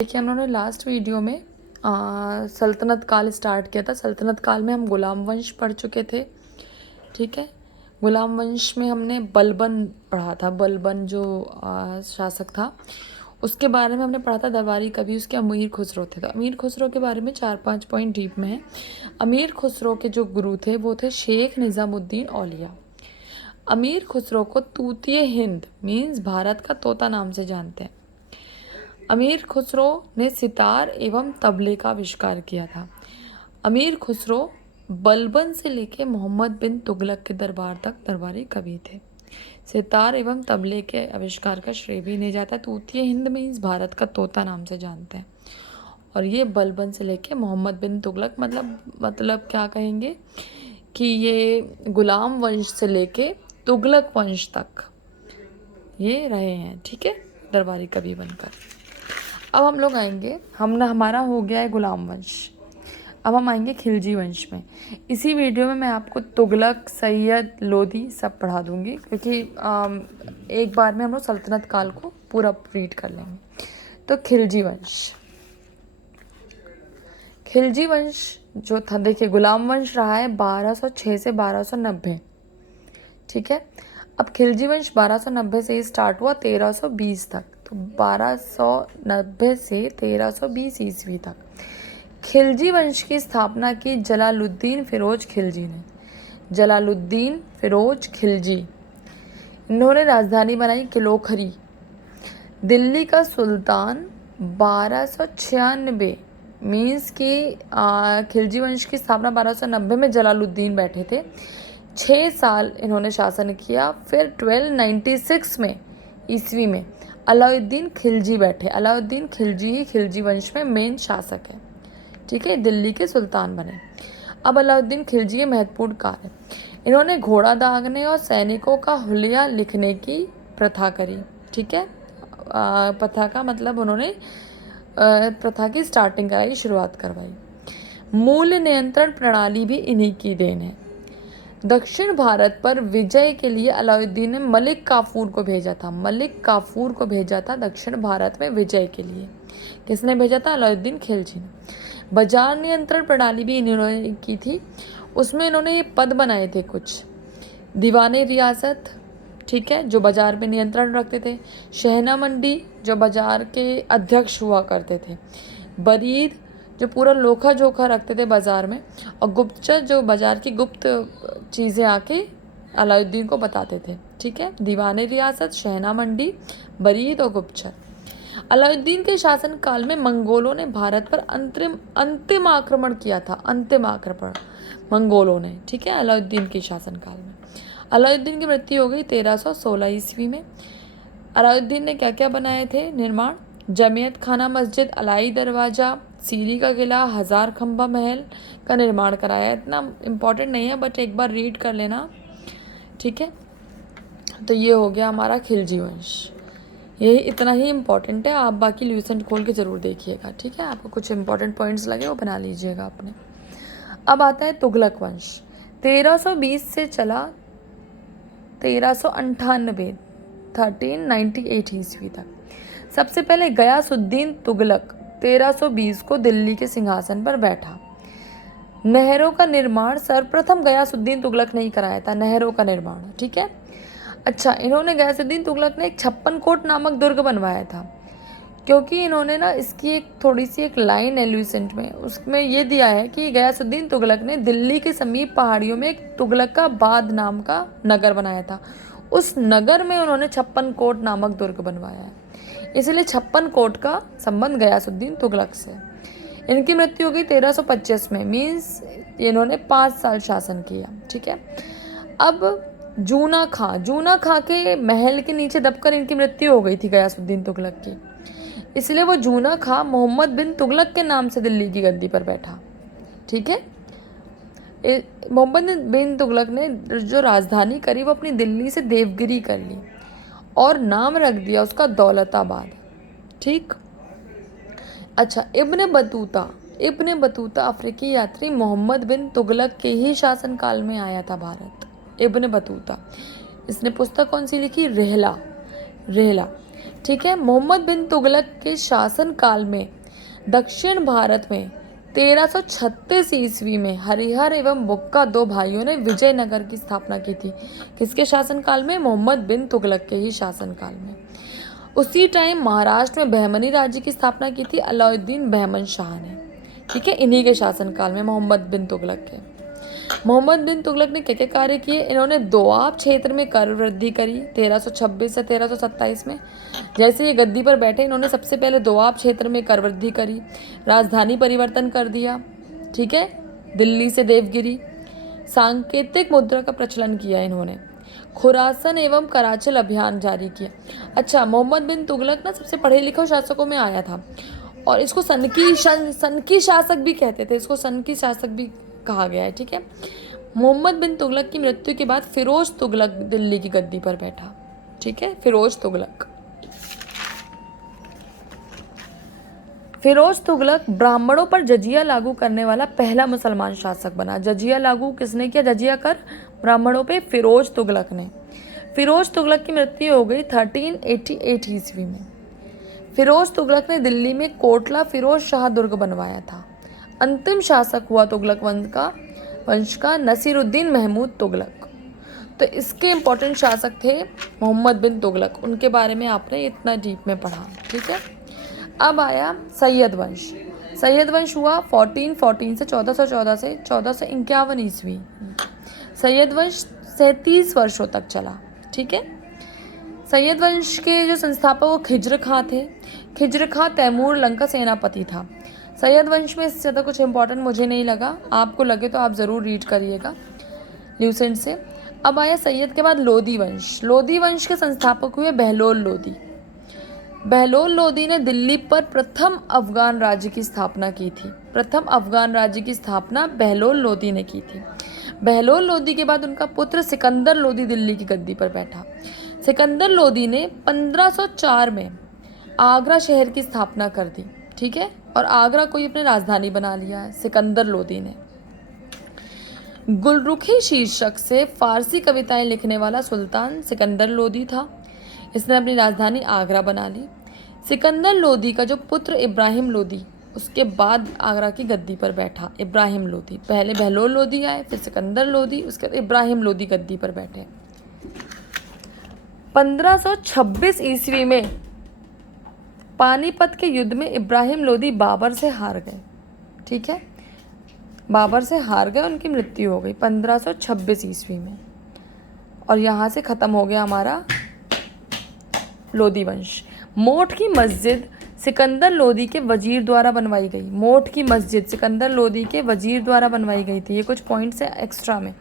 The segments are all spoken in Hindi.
देखिए, हम लोगों ने लास्ट वीडियो में सल्तनत काल स्टार्ट किया था। सल्तनत काल में हम गुलाम वंश पढ़ चुके थे। ठीक है, गुलाम वंश में हमने बलबन पढ़ा था। बलबन जो शासक था उसके बारे में हमने पढ़ा था। दरबारी कवि उसके अमीर खुसरो थे। तो अमीर खुसरो के बारे में 4-5 पॉइंट डीप में है। अमीर खुसरो के जो गुरु थे वो थे शेख निज़ामुद्दीन औलिया। अमीर खुसरो को तूतिए हिंद मीन्स भारत का तोता नाम से जानते हैं। अमीर खुसरो ने सितार एवं तबले का आविष्कार किया था। अमीर खुसरो बलबन से लेकर मोहम्मद बिन तुगलक के दरबार तक दरबारी कवि थे। सितार एवं तबले के आविष्कार का श्रेय भी नहीं जाता। तूतिए हिंद में इस भारत का तोता नाम से जानते हैं। और ये बलबन से लेकर मोहम्मद बिन तुगलक मतलब क्या कहेंगे कि ये गुलाम वंश से लेके तुगलक वंश तक ये रहे हैं। ठीक है, दरबारी कवि बनकर। अब हम लोग आएंगे, हमारा हो गया है गुलाम वंश। अब हम आएंगे खिलजी वंश में। इसी वीडियो में मैं आपको तुगलक, सैयद, लोधी सब पढ़ा दूंगी, क्योंकि एक बार में हम लोग सल्तनत काल को पूरा रीड कर लेंगे। तो खिलजी वंश जो था, देखिए गुलाम वंश रहा है 1206 से 1290। ठीक है, अब खिलजी वंश 1290 से ही स्टार्ट हुआ 1320 तक। तो 1290 से 1320 ईस्वी तक खिलजी वंश की स्थापना की जलालुद्दीन फिरोज खिलजी ने। जलालुद्दीन फिरोज खिलजी, इन्होंने राजधानी बनाई किलोखरी। दिल्ली का सुल्तान 1296 मीन्स कि खिलजी वंश की स्थापना 1290 में जलालुद्दीन बैठे थे। 6 साल इन्होंने शासन किया। फिर 1296 में ईस्वी में अलाउद्दीन खिलजी बैठे। अलाउद्दीन खिलजी ही खिलजी वंश में मेन शासक है। ठीक है, दिल्ली के सुल्तान बने। अब अलाउद्दीन खिलजी के महत्वपूर्ण कार्य, इन्होंने घोड़ा दागने और सैनिकों का हुलिया लिखने की प्रथा करी। ठीक है, प्रथा का मतलब उन्होंने प्रथा की स्टार्टिंग कराई, शुरुआत करवाई। मूल्य नियंत्रण प्रणाली भी इन्हीं की देन है। दक्षिण भारत पर विजय के लिए अलाउद्दीन ने मलिक काफूर को भेजा था। मलिक काफूर को भेजा था दक्षिण भारत में विजय के लिए। किसने भेजा था? अलाउद्दीन खिलजी ने। बाजार नियंत्रण प्रणाली भी इन्होंने की थी। उसमें इन्होंने ये पद बनाए थे कुछ, दीवाने रियासत, ठीक है, जो बाजार पे नियंत्रण रखते थे। शहना मंडी, जो बाजार के अध्यक्ष हुआ करते थे। बरीद, जो पूरा लोखा जोखा रखते थे बाजार में। और गुप्तचर, जो बाजार की गुप्त चीज़ें आके अलाउद्दीन को बताते थे। ठीक है, दीवाने रियासत, शहना मंडी, बरीद और गुप्तचर। अलाउद्दीन के शासनकाल में मंगोलों ने भारत पर अंतिम आक्रमण किया था। अंतिम आक्रमण मंगोलों ने, ठीक है, अलाउद्दीन के शासनकाल में। अलाउद्दीन की मृत्यु हो गई 1316 ईस्वी में। अलाउद्दीन ने क्या क्या बनाए थे निर्माण? जमियत खाना मस्जिद, अलाई दरवाज़ा, सीरी का किला, हजार खंबा महल का निर्माण कराया। इतना इम्पोर्टेंट नहीं है, बट एक बार रीड कर लेना। ठीक है, तो ये हो गया हमारा खिलजी वंश। यही इतना ही इम्पोर्टेंट है। आप बाकी ल्यूसेंट खोल के ज़रूर देखिएगा। ठीक है, आपको कुछ इंपॉर्टेंट पॉइंट्स लगे वो बना लीजिएगा अपने। अब आता है तुगलक वंश। 1320 से चला 1398 1398 ईस्वी तक। सबसे पहले गयासुद्दीन तुगलक 1320 को दिल्ली के सिंहासन पर बैठा। नहरों का निर्माण सर्वप्रथम गयासुद्दीन तुगलक ने ही कराया था, नहरों का निर्माण। ठीक है, अच्छा, इन्होंने गयासुद्दीन तुगलक ने एक 56 कोट नामक दुर्ग बनवाया था, क्योंकि इन्होंने ना इसकी एक थोड़ी सी एक लाइन है ल्यूसेंट में, उसमें ये दिया है कि गयासुद्दीन तुगलक ने दिल्ली के समीप पहाड़ियों में एक तुगलकाबाद नाम का नगर बनाया था। उस नगर में उन्होंने 56 कोट नामक दुर्ग बनवाया है, इसलिए 56 कोट का संबंध गयासुद्दीन तुगलक से। इनकी मृत्यु हो गई 1325 में, मीन्स इन्होंने 5 साल शासन किया। ठीक है, अब जूना खां के महल के नीचे दबकर इनकी मृत्यु हो गई थी गयासुद्दीन तुगलक की, इसलिए वो जूना खां मोहम्मद बिन तुगलक के नाम से दिल्ली की गद्दी पर बैठा। ठीक है, मोहम्मद बिन तुगलक ने जो राजधानी करी वो अपनी दिल्ली से देवगिरी कर ली और नाम रख दिया उसका दौलताबाद। ठीक, अच्छा, इब्ने बतूता अफ्रीकी यात्री मोहम्मद बिन तुगलक के ही शासनकाल में आया था भारत। इब्ने बतूता, इसने पुस्तक कौन सी लिखी? रहला। ठीक है। मोहम्मद बिन तुगलक के शासनकाल में दक्षिण भारत में 1336 ईस्वी में हरिहर एवं बुक्का दो भाइयों ने विजयनगर की स्थापना की थी। किसके शासनकाल में? मोहम्मद बिन तुगलक के ही शासनकाल में। उसी टाइम महाराष्ट्र में बहमनी राज्य की स्थापना की थी अलाउद्दीन बहमन शाह ने। ठीक है, इन्हीं के शासनकाल में मोहम्मद बिन तुगलक के। मोहम्मद बिन तुगलक ने क्या कार्य किए? इन्होंने दोआब क्षेत्र में कर वृद्धि करी 1326 से 1327 में। जैसे ये गद्दी पर बैठे, इन्होंने सबसे पहले दोआब क्षेत्र में कर वृद्धि करी, राजधानी परिवर्तन कर दिया, ठीक है, दिल्ली से देवगिरी। सांकेतिक मुद्रा का प्रचलन किया इन्होंने। खुरासन एवं कराचल अभियान जारी किया। अच्छा, मोहम्मद बिन तुगलक ना सबसे पढ़े लिखे शासकों में आया था और इसको सनकी शासक भी कहते थे, इसको सनकी शासक भी कहा गया है। ठीक है। मोहम्मद बिन तुगलक की मृत्यु के बाद फिरोज तुगलक दिल्ली की गद्दी पर बैठा। ठीक है, फिरोज तुगलक ब्राह्मणों पर जजिया लागू करने वाला पहला मुसलमान शासक बना। जजिया लागू किसने किया? जजिया कर ब्राह्मणों पे फिरोज तुगलक ने। फिरोज तुगलक की मृत्यु हो गई 1388 ईस्वी में। फिरोज तुगलक ने दिल्ली में कोटला फिरोज शाह दुर्ग बनवाया था। अंतिम शासक हुआ तुगलक वंश का नसीरुद्दीन महमूद तुगलक। तो इसके इम्पोर्टेंट शासक थे मोहम्मद बिन तुगलक, उनके बारे में आपने इतना डीप में पढ़ा। ठीक है। अब आया सैयद वंश। सैयद वंश हुआ 1414 से 1414 से 1451 ईस्वी। सैयद वंश 37 वर्षों तक चला। ठीक है। सैयद वंश के जो संस्थापक वो खिज्र खां थे। खिज्र खां तैमूर लंका सेनापति था। सैयद वंश में इससे ज़्यादा कुछ इंपॉर्टेंट मुझे नहीं लगा, आपको लगे तो आप ज़रूर रीड करिएगा ल्यूसेंट से। अब आया सैयद के बाद लोदी वंश। लोदी वंश के संस्थापक हुए बहलोल लोदी। बहलोल लोदी ने दिल्ली पर प्रथम अफगान राज्य की स्थापना की थी। प्रथम अफगान राज्य की स्थापना बहलोल लोदी ने की थी। बहलोल लोदी के बाद उनका पुत्र सिकंदर लोदी दिल्ली की गद्दी पर बैठा। सिकंदर लोदी ने 1504 में आगरा शहर की स्थापना कर दी। ठीक है, और आगरा को ही अपनी राजधानी बना लिया है सिकंदर लोदी ने। गुलरुखी शीर्षक से फारसी कविताएं लिखने वाला सुल्तान सिकंदर लोदी था। इसने अपनी राजधानी आगरा बना ली। सिकंदर लोदी का जो पुत्र इब्राहिम लोदी उसके बाद आगरा की गद्दी पर बैठा। इब्राहिम लोदी, पहले बहलोल लोदी आए, फिर सिकंदर लोदी, उसके बाद इब्राहिम लोदी गद्दी पर बैठे। 1526 ईस्वी में पानीपत के युद्ध में इब्राहिम लोदी बाबर से हार गए। ठीक है, बाबर से हार गए, उनकी मृत्यु हो गई 1526 ईस्वी में। और यहाँ से ख़त्म हो गया हमारा लोदी वंश। मोठ की मस्जिद सिकंदर लोदी के वजीर द्वारा बनवाई गई। मोठ की मस्जिद सिकंदर लोदी के वजीर द्वारा बनवाई गई थी। ये कुछ पॉइंट्स है एक्स्ट्रा में।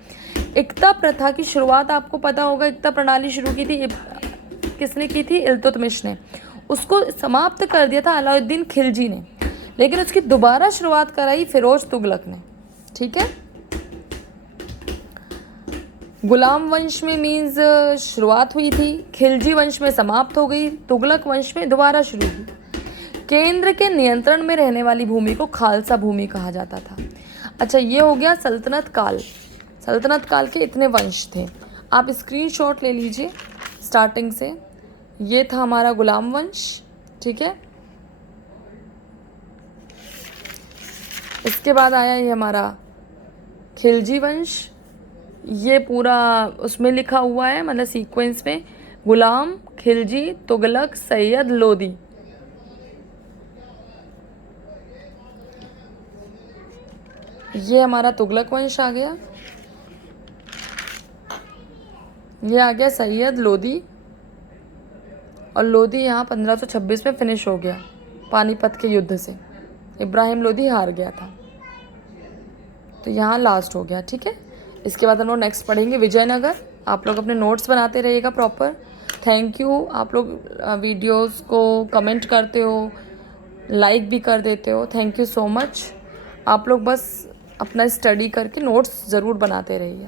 इक्ता प्रथा की शुरुआत आपको पता होगा, इक्ता प्रणाली शुरू की थी किसने की थी? इल्तुतमिश ने। उसको समाप्त कर दिया था अलाउद्दीन खिलजी ने, लेकिन उसकी दोबारा शुरुआत कराई फिरोज तुगलक ने। ठीक है। गुलाम वंश में मीन्स शुरुआत हुई थी, खिलजी वंश में समाप्त हो गई, तुगलक वंश में दोबारा शुरू हुई। केंद्र के नियंत्रण में रहने वाली भूमि को खालसा भूमि कहा जाता था। अच्छा, ये हो गया सल्तनत काल। सल्तनत काल के इतने वंश थे, आप स्क्रीनशॉट ले लीजिए स्टार्टिंग से। ये था हमारा गुलाम वंश। ठीक है, इसके बाद आया ये हमारा खिलजी वंश। ये पूरा उसमें लिखा हुआ है, मतलब सीक्वेंस में, गुलाम, खिलजी, तुगलक, सैयद, लोदी। ये हमारा तुगलक वंश आ गया। ये आ गया सैयद, लोदी, और लोदी यहाँ 1526 में फिनिश हो गया पानीपत के युद्ध से। इब्राहिम लोदी हार गया था, तो यहाँ लास्ट हो गया। ठीक है, इसके बाद हम लोग नेक्स्ट पढ़ेंगे विजयनगर। आप लोग अपने नोट्स बनाते रहिएगा प्रॉपर। Thank you. आप लोग वीडियोस को कमेंट करते हो, लाइक भी कर देते हो, थैंक यू सो मच। आप लोग बस अपना स्टडी करके नोट्स ज़रूर बनाते रहिए।